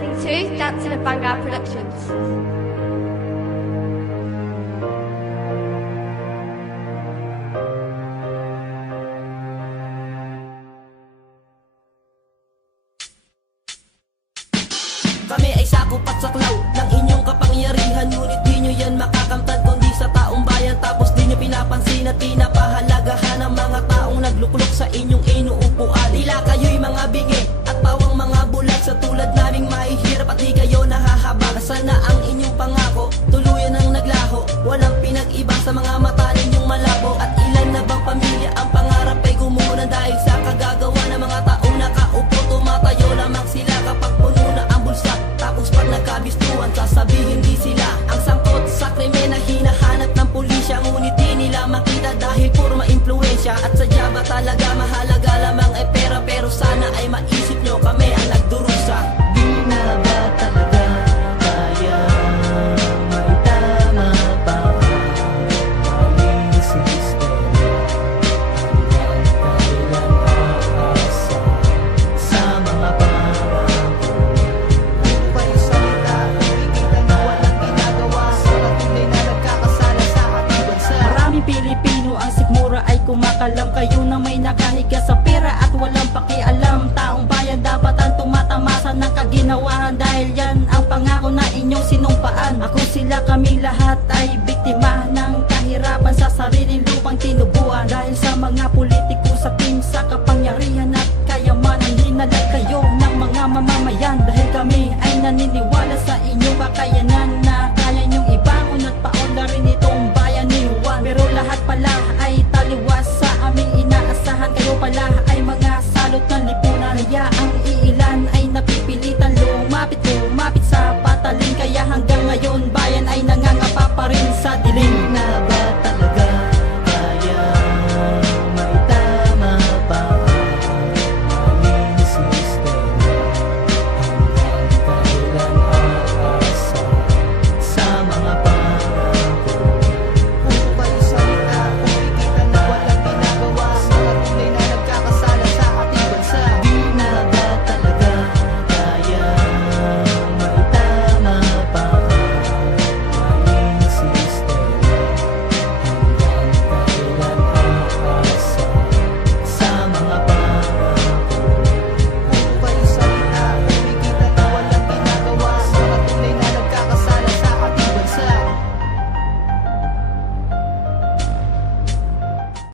listening to Dancing with Vanguard Productions. Kami ay sakop at saklaw ng inyong kapangyarihan, ngunit di nyo yan makakamtan kundi sa taong bayan. Tapos di nyo pinapansin at pinapahalagahan ang mga taong nagluklok sa inyong inuupuan. Tila kayo'y mga bingi at pawang mga bulag, sa tulad naming mahihirap at di kayo nahahabag. Sana ang inyong pangako tuluyan ang naglaho, walang pinag-iba sa mga mata ninyong malabo. At ilan na bang pamilya ang pangarap ay gumunan dahil sa kagagawa ng mga taong nakaupo? Tumatayo lamang sila kapag puno na ang bulsa, tapos pag nagkabistuhan sasabihin di sila ang sangkot sa krimen na hinahanap ng pulisya. Ngunit di nila makita dahil puro ma-impluensya. At sadya ba talaga mahalaga lamang ay pera? Pero sana ay maisip nyo kami ang nagdurusa. Di na ba talaga kaya maitama pa ang sistema? Hanggang kailan aasa sa mga pangako? Pa'y salita, pigil na walang ginagawa sa tunay na nagkakasala sa ating bansa. Maraming Pilipino ang sikmura ay kumakalam. Kayo na may nakahiga sa pera at walang pakialam. Taong bayan dapat ang tumatamasa ng kaginawahan, dahil yan ang pangako na inyong sinumpaan. Ako sila kami lahat ay biktima